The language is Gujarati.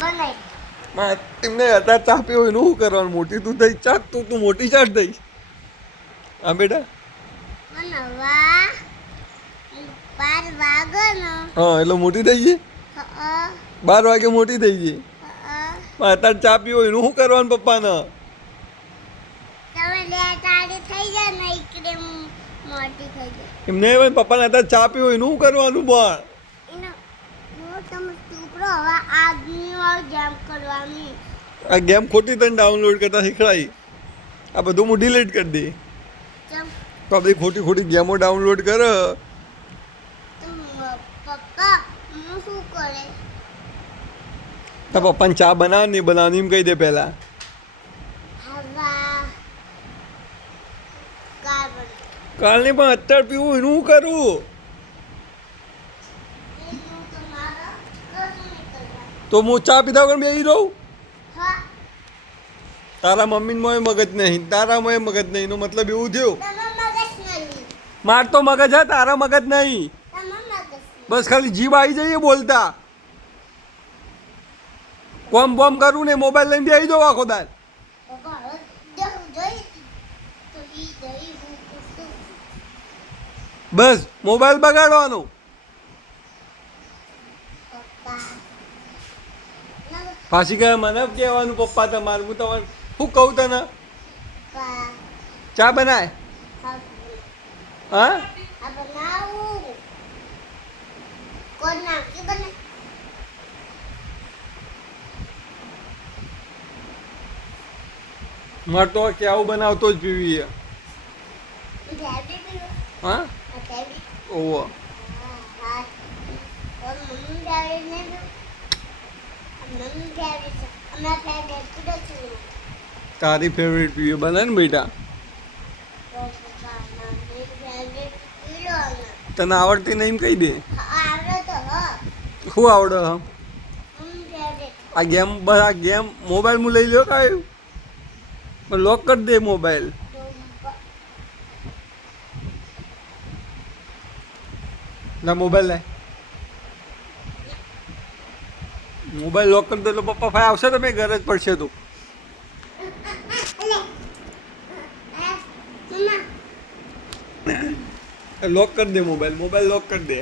માં એમને અત્યારે ચા પીવો એનું શું કરવાનું? મોટી તું થઈ ચા, તું મોટી ચા થઈ. હા બેટા, હા એટલે મોટી થઈ ગઈ. 12 વાગે મોટી થઈ ગઈ. અત્યારે ચા પીવો એનું શું કરવાનું પપ્પાને? એમને પપ્પાને અત્યારે ચા પીવો એનું શું કરવાનું? આ ગેમ ખોટી તને ડાઉનલોડ કરતા શીખડાઈ. આ બધું હું ડિલીટ કરી દે. તો આ બધી ખોટી ખોટી ગેમો ડાઉનલોડ કર. તો પપ્પાને ચા બનાવ નહીં બનાવવાની એમ કહી દે પહેલા. કાલ નહીં પણ અત્યારે પીવું એનું શું કરું? તો હું ચા પીધા વગર બેસી રહું? તારા મમ્મીને મોય મગજ નહીં, તારા મોય મગજ નહીં, એનો મતલબ એવું થયું. માર તો મગજ હે, તારા મગજ નહીં. બસ ખાલી જીભ આવી જઈએ બોલતા. કોમ બોમ કરું ને મોબાઈલ લઈને બેસી જાઉં આખો દાડ. બસ મોબાઈલ બગાડવાનો. પાછી કહે મને કહેવાનું પપ્પા તમારું. હું તમારે શું કહું તને? ચા બનાય? હા મારે તો કે આવું બનાવતો જ પીવી. હા ઓહો તારી ફેવરેટ પીવી બને ને બેટા? તને આવડતી નહીં કહી દે. શું આવડે? આ ગેમ બસ આ ગેમ મોબાઈલ હું લઈ લ્યો કાંઈ લોક કરી દે મોબાઈલ. ના મોબાઈલ લાય. મોબાઈલ લોક કરી દે એટલે પપ્પા ભાઈ આવશે તમે ઘરે જ પડશે તું. લોક કરી દે મોબાઈલ, મોબાઈલ લોક કરી દે.